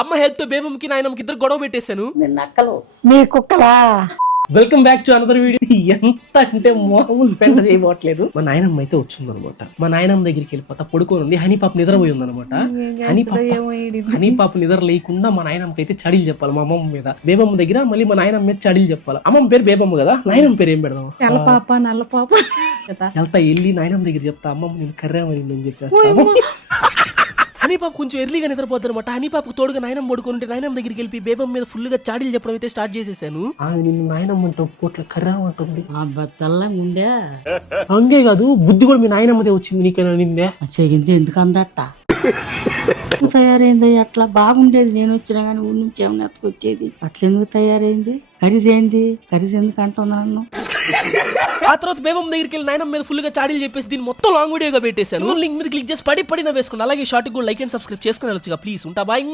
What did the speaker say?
అమ్మ హెల్త్ బేబమ్కి నాయనమ్మకి ఇద్దరు గొడవ పెట్టేశాను. నక్కలు మీ కుక్కలా. Welcome back to another video. ఎంత అంటే మామూలు పెంట చేయబోట్లేదు. మా నాయనమ్మ అయితే వచ్చిందనమాట. మా నాయనమ్మ దగ్గరికి వెళ్ళిపోతా పడుకొని ఉంది. హనీ పాప నిద్రపోయి ఉందనమాట. హనీ పాప నిద్ర లేకుండా మా నాయనమ్మకి అయితే చడీలు చెప్పాలి మా అమ్మమ్మ మీద. బేబమ్మ దగ్గర మళ్ళీ మా నాయనమ్మ మీద చడీలు చెప్పాలి. అమ్మమ్మ పేరు బేబమ్మ కదా, నాయనమ్మ పేరు ఏం పెడదాం? తెల్ల పాప నల్ల పాప. వెళ్తా వెళ్ళి నాయనమ్మ దగ్గర చెప్తా, అమ్మమ్మ నేను కర్రేమని అని చెప్పేస్తాను. హనీ పాప కొంచెం ఎర్లీగా నిద్రపోద్ది అనమాట. హనీ పాపకు తోడుగా నాయనమ్మ పడుకుంటే నాయనమ్మ దగ్గరికి వెళ్ళి బేబమ్మ మీద ఫుల్ గా చాడీలు చెప్పడం అయితే స్టార్ట్ చేసేసాను. నిన్ను నాయనమ్మ అంటావు, పోట్ల కర్రేమంటుంది. తెల్లంగా ఉండే అంగే కాదు, బుద్ధి కూడా మీ నాయనమ్మదే వచ్చింది నీకైనా నిందే. చెగింది ఎందుకు అందట తయారైంది. అట్లా బాగుండేది, నేను వచ్చినా కానీ ఊరి నుంచి ఏమైనా వచ్చేది. అట్లా ఎందుకు తయారైంది? ఖరీదేంది? ఖరీదు ఎందుకు అంటున్నాను? ఆ తర్వాత బేబమ్మ దగ్గరికి వెళ్ళి నాయనమ్మ మీద ఫుల్ గా చాడీలు చెప్పేసి దీన్ని మొత్తం లాంగ్ వీడియోగా పెట్టేశాను. లింక్ మీద క్లిక్ చేసి పడి నా వేసుకుని అలాగే షార్ట్ కూడా లైక్ అండ్ సబ్స్క్రైబ్ చేసుకుని వెళ్ళొచ్చుగా ప్లీజ్. ఉంటా బాయ్.